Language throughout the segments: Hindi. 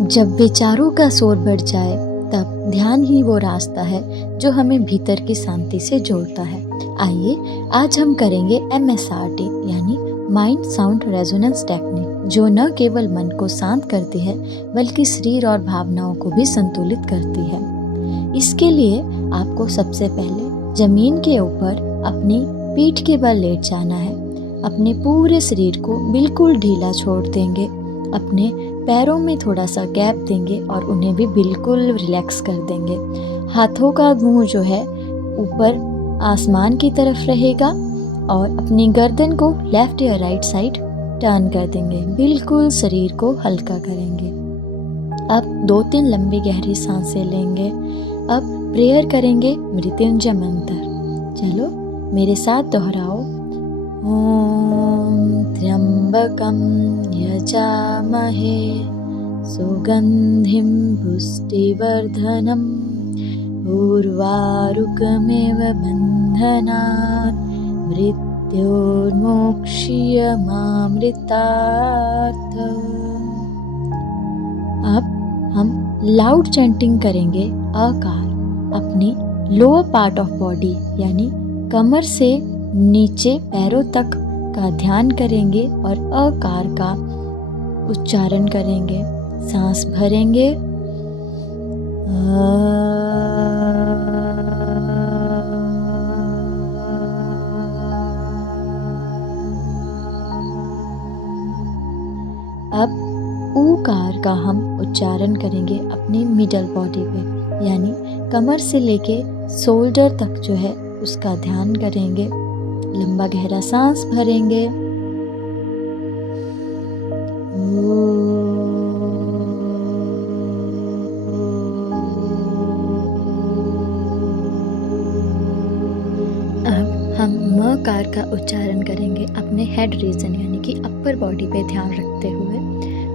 जब विचारों का शोर बढ़ जाए तब ध्यान ही वो रास्ता है जो हमें भीतर की शांति से जोड़ता है। आइए आज हम करेंगे MSRT यानी माइंड साउंड रेजोनेंस टेक्निक, जो न केवल मन को शांत करती है बल्कि शरीर और भावनाओं को भी संतुलित करती है। इसके लिए आपको सबसे पहले जमीन के ऊपर अपनी पीठ के बल लेट जाना है। अपने पूरे शरीर को बिल्कुल ढीला छोड़ देंगे, अपने पैरों में थोड़ा सा गैप देंगे और उन्हें भी बिल्कुल रिलैक्स कर देंगे। हाथों का मुंह जो है ऊपर आसमान की तरफ रहेगा और अपनी गर्दन को लेफ्ट या राइट साइड टर्न कर देंगे। बिल्कुल शरीर को हल्का करेंगे। अब 2-3 लंबी गहरी सांसें लेंगे। अब प्रेयर करेंगे मृत्युंजय मंत्र। चलो मेरे साथ दोहराओ। ॐ त्र्यम्बकं यजामहे सुगन्धिं पुष्टिवर्धनम् उर्वारुकमिव बन्धनात् मृत्योर्मोक्ष्यमामृतात्। अब हम लाउड चैंटिंग करेंगे अकार। अपनी लोअर पार्ट ऑफ बॉडी यानी कमर से नीचे पैरों तक का ध्यान करेंगे और अकार का उच्चारण करेंगे। सांस भरेंगे अब ऊकार का हम उच्चारण करेंगे अपनी मिडल बॉडी पे, यानी कमर से लेके शोल्डर तक जो है उसका ध्यान करेंगे। लंबा गहरा सांस भरेंगे। अब हम मकार का उच्चारण करेंगे अपने हेड रीजन यानी कि अपर बॉडी पे ध्यान रखते हुए।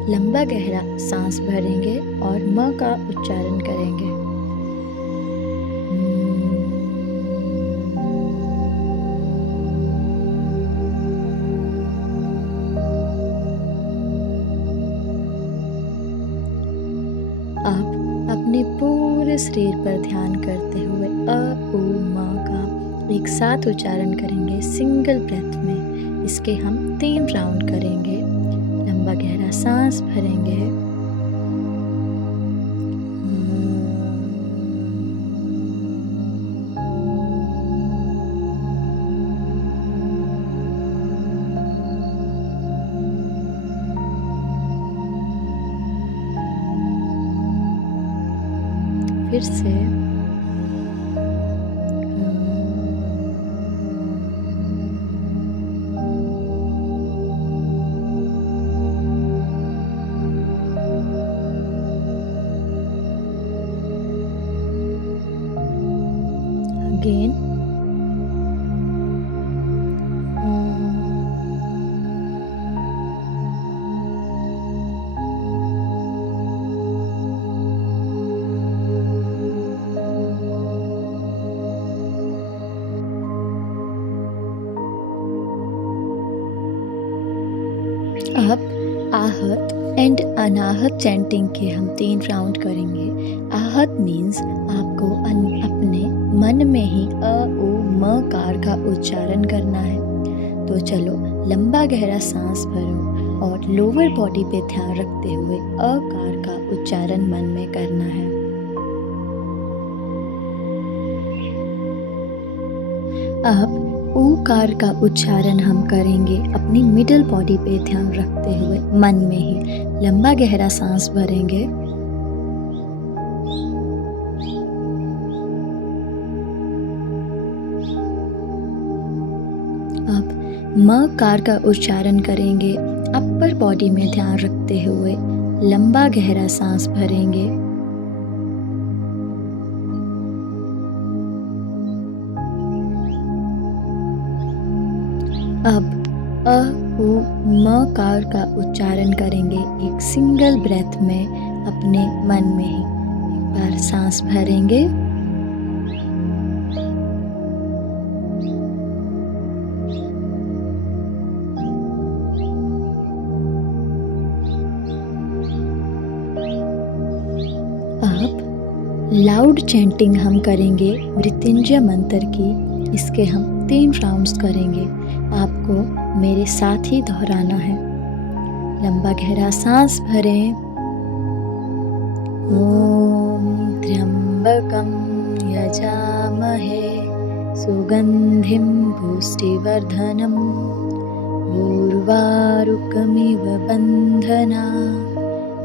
लंबा गहरा सांस भरेंगे और म का उच्चारण करेंगे। आप अपने पूरे शरीर पर ध्यान करते हुए अ उ म का एक साथ उच्चारण करेंगे सिंगल ब्रेथ में। इसके हम 3 राउंड करेंगे। लंबा गहरा सांस भरेंगे। फिर से अगेन अब आहत एंड अनाहत चैंटिंग के हम 3 राउंड करेंगे। आहत मीन्स आपको अपने मन में ही अ उ म कार का उच्चारण करना है। तो चलो लंबा गहरा सांस भरो और लोअर बॉडी पे ध्यान रखते हुए अ कार का उच्चारण मन में करना है। अब ऊकार का उच्चारण हम करेंगे अपनी मिडल बॉडी पे ध्यान रखते हुए मन में ही। लंबा गहरा सांस भरेंगे। अब म कार का उच्चारण करेंगे अपर बॉडी में ध्यान रखते हुए। लंबा गहरा सांस भरेंगे। अब अ उ म कार का उच्चारण करेंगे एक सिंगल ब्रेथ में अपने मन में ही। एक बार सांस भरेंगे। लाउड चैंटिंग हम करेंगे मृत्युंजय मंत्र की। इसके हम 3 राउंड्स करेंगे। आपको मेरे साथ ही दोहराना है। लंबा गहरा सांस भरें। ओम त्र्यंबकं यजामहे सुगंधिं पुष्टिवर्धनम् उर्वारुकमिव बन्धना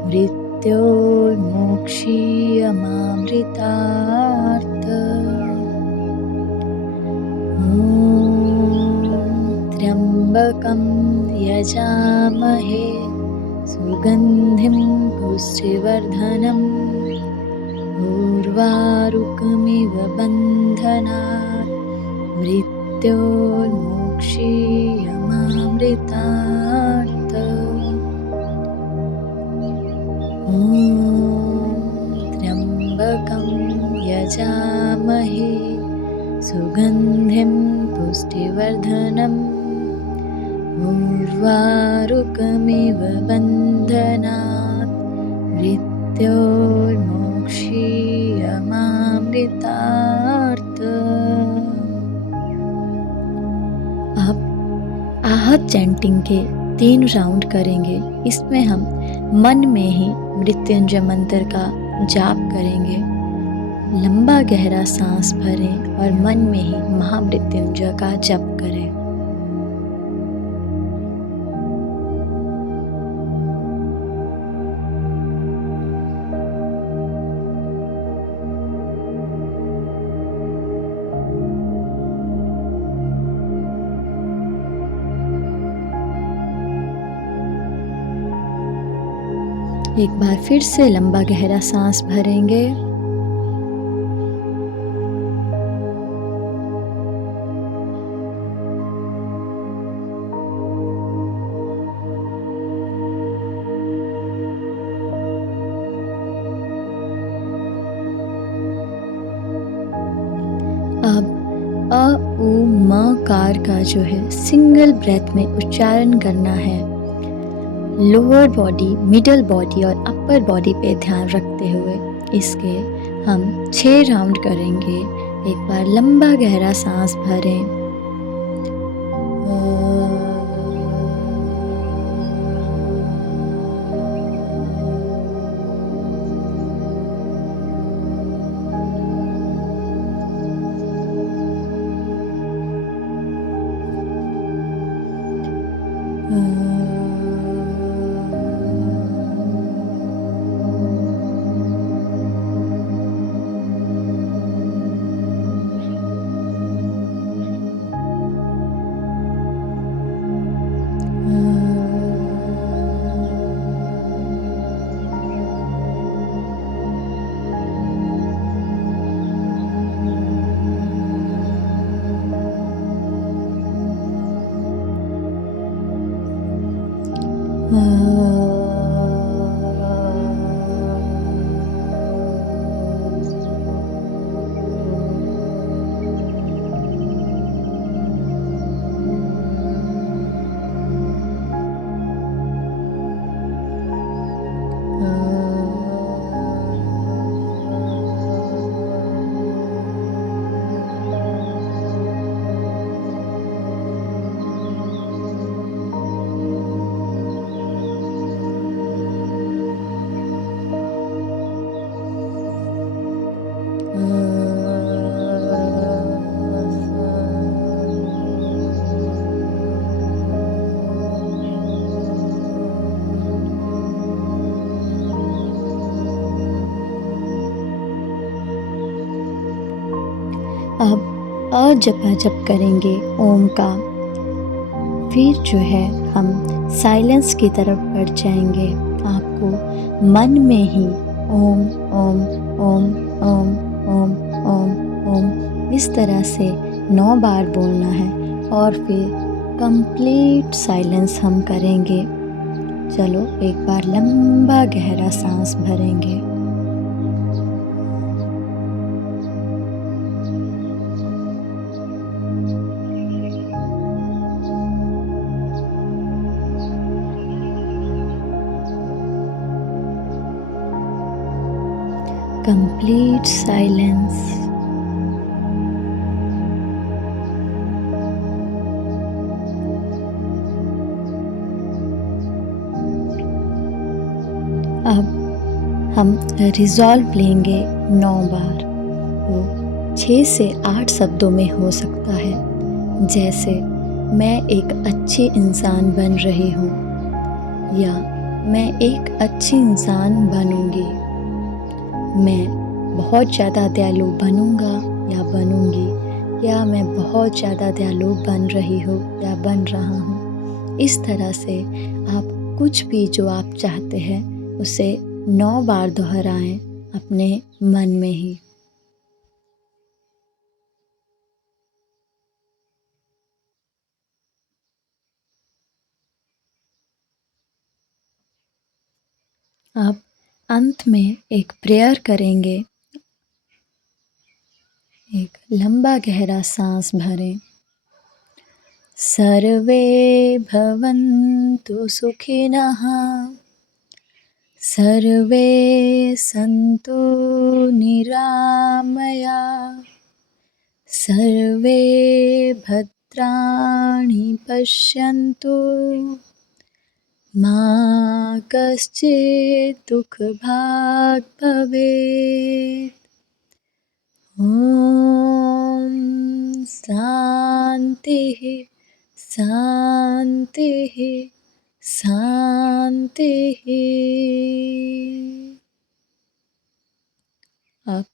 मृत्योर्मोक्षीयमामृतार्थ। ॐ त्र्यंबकं यजामहे सुगंधिं पुष्टिवर्धनम् उर्वारुकमिव बन्धनात् मृत्योर्मोक्षीयमामृतार्थ। ॐ त्र्यंबकं यजामहे सुगंधिं पुष्टिवर्धनम् उर्वारुकमिव बन्धनात् मृत्योर्मोक्षीयमामृतार्थ। अब आहत चैंटिंग के 3 राउंड करेंगे। इसमें हम मन में ही मृत्युंजय मंत्र का जाप करेंगे। लंबा गहरा सांस भरें और मन में ही महामृत्युंजय का जप करें। एक बार फिर से लंबा गहरा सांस भरेंगे। अब अ उ म कार का जो है सिंगल ब्रेथ में उच्चारण करना है। लोअर बॉडी, मिडल बॉडी और अपर बॉडी पे ध्यान रखते हुए इसके हम 6 राउंड करेंगे। एक बार लंबा गहरा सांस भरें। अब अ जपा जप करेंगे ओम का। फिर जो है हम साइलेंस की तरफ बढ़ जाएंगे। आपको मन में ही ओम ओम ओम ओम ओम ओम ओम इस तरह से 9 बार बोलना है और फिर कंप्लीट साइलेंस हम करेंगे। चलो एक बार लंबा गहरा सांस भरेंगे। complete silence. अब हम रिजॉल्व लेंगे 9 बार। वो 6 से 8 शब्दों में हो सकता है, जैसे मैं एक अच्छी इंसान बन रही हूँ या मैं एक अच्छी इंसान बनूँगी। मैं बहुत ज़्यादा दयालु बनूँगा या बनूँगी, या मैं बहुत ज़्यादा दयालु बन रही हूँ या बन रहा हूँ। इस तरह से आप कुछ भी जो आप चाहते हैं उसे 9 बार दोहराएं अपने मन में ही। अब अंत में एक प्रेयर करेंगे। एक लंबा गहरा सांस भरें। सर्वे भवन्तु सुखिनः, सर्वे सन्तु निरामया, सर्वे भद्राणि पश्यन्तु, मा कश्चित् दुःखभाग् भवेत्। ॐ शान्तिः शान्तिः शान्तिः। अब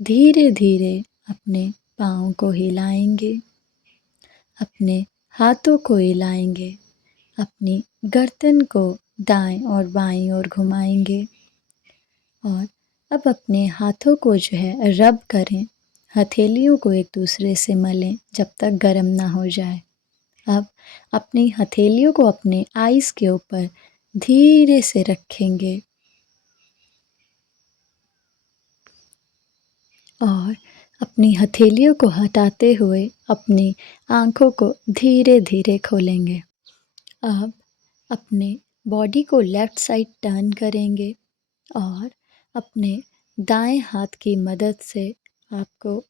धीरे धीरे अपने पाँव को हिलाएंगे, अपने हाथों को हिलाएंगे, अपनी गर्दन को दाएं और बाएं ओर घुमाएंगे और अब अपने हाथों को जो है रब करें। हथेलियों को एक दूसरे से मलें जब तक गर्म ना हो जाए। अब अपनी हथेलियों को अपने आइज़ के ऊपर धीरे से रखेंगे और अपनी हथेलियों को हटाते हुए अपनी आँखों को धीरे धीरे खोलेंगे। अब अपने बॉडी को लेफ़्ट साइड टर्न करेंगे और अपने दाएं हाथ की मदद से आपको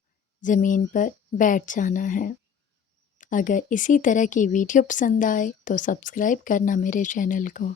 ज़मीन पर बैठ जाना है। अगर इसी तरह की वीडियो पसंद आए तो सब्सक्राइब करना मेरे चैनल को।